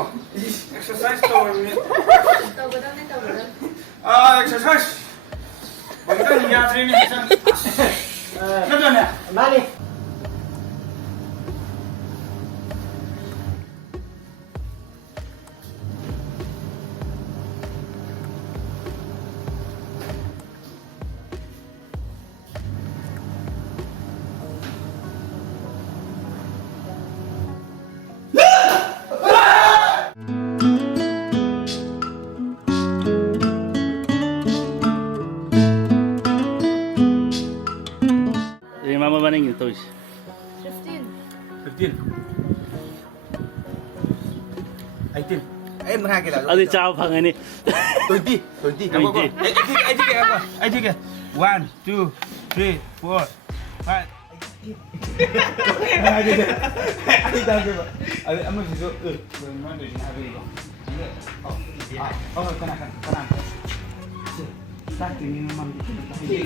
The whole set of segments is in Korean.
뭐 exercise 떠오르니. 아, exercise. 완전 야트리니 참. 그러네. 많이. Mama mana gitu is? 15. 18. Em hai cái là. Adi chao phang ini. 20. 20. Em có. I take it. 1, 2, 3, 4, 5. Anh ta chưa? Anh mới chỉ nói được hai cái đó. Cái này. Ta tự nhiên mang đi.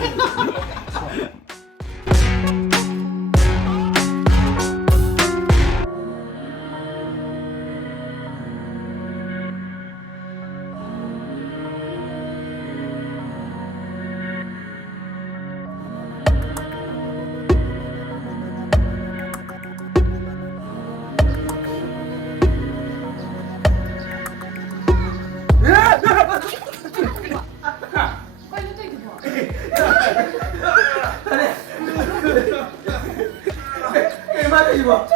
이거.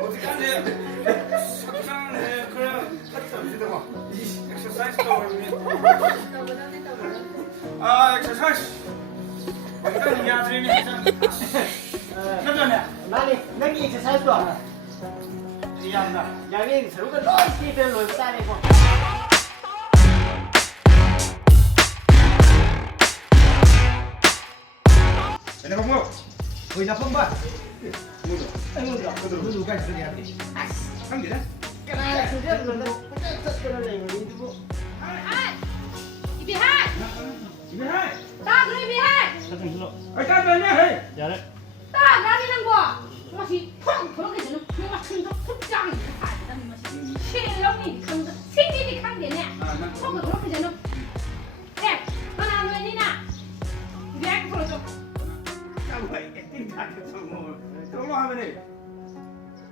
어떻게 하지? 석상에 그냥 하트 exercise 떠오르니. 아, exercise. 완전 야트리니 참. 그러네. 많이. 내기 exercise 도. 이해한다. 양이 서로가 넓게 별 넓게 따내고. Ini kamu. Oi, nak apa? Dulu kan sudah lihat ni. Kan dia? Kenapa sudah belum? Kenapa lagi ini bu? Ibi hai. Ini hai. Ta beli ibi hai. Sakang dulu. Kan banyak hai. Ya deh. Ta nani nang gua. Masih kong ke sana. Masih kong kong jang ni hai. Dan masih. Shin long ni kong. Shin ni kong dia ni. Kong kong ke sana. Eh, mana lu ni na? Dia ke kalau Kamu acting tak semua. Tolong apa ni?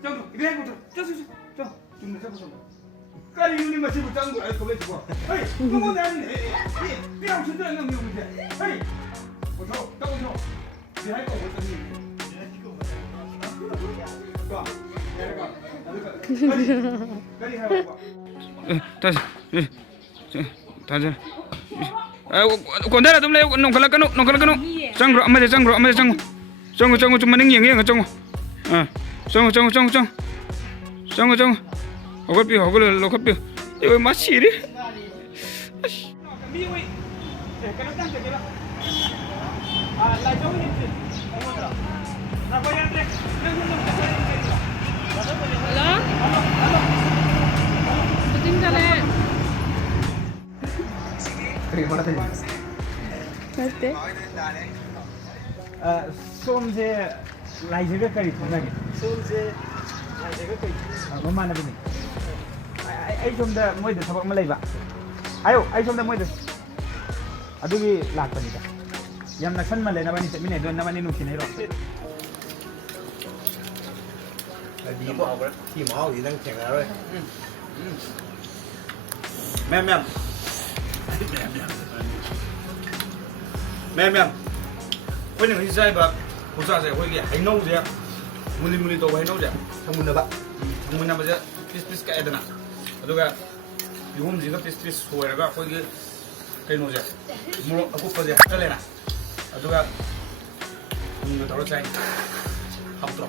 Jangan, ini aku tu. Jangan. Cuma siapa semua. Kali ini masih bertanggung jawab kau itu. Hei, kamu ni. Hei, biar sudah enggak minum dia. Hei, kau tahu. Dia kau betul ni. Kali hai apa? Taja. Konda tuh leh nongkal kanu. Cangro, cuma ning yang cangro. Cangro. Hokol lo kapi. Ini masih ni. Natte. Sum2 라이즈가 거리 통하게. Sum2 라이즈가 거리. 뭐만 하더니. 아이 좀더 뭐이들 사박 말라이바. 아유, 아이 좀더 뭐이들. 아두기 락거니까. 얌나 선만 내나바니 때문에 돈 나만이 놓기네로. Đi bỏ thì máu thì đang chèn rồi. 맴. Quên những cái bà 보자 제 거기 해놓으세요. 무늬 또 해놓으세요. Không muốn đâu. 정문 한번 이제 피스 까야 되나. 그러니까 이홈 지가 피스 소에가 거기 해놓으세요. 뭐 아고 거기 할래나. 그러니까 이거 더러 차이. 합들어.